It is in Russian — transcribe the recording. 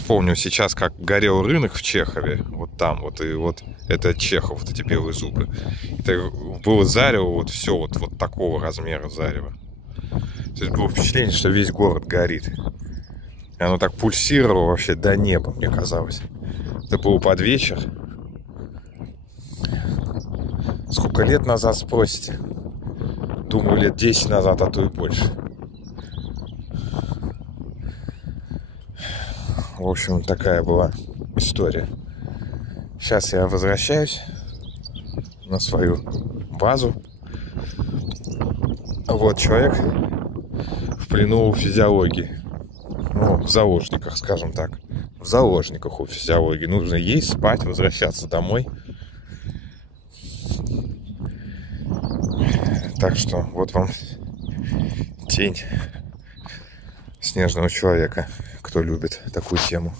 вспомнил сейчас, как горел рынок в Чехове. Вот там вот. И вот это Чехов, вот эти белые зубы. Это было зарево, вот все вот такого размера зарева. То есть было впечатление, что весь город горит. И оно так пульсировало вообще до неба, мне казалось. Это было под вечер. Сколько лет назад, спросите? Думаю, лет 10 назад, а то и больше. В общем, такая была история. Сейчас я возвращаюсь на свою базу. Вот человек в плену у физиологии. Ну, в заложниках, скажем так. В заложниках у физиологии. Нужно есть, спать, возвращаться домой. Так что вот вам тень снежного человека, кто любит такую тему.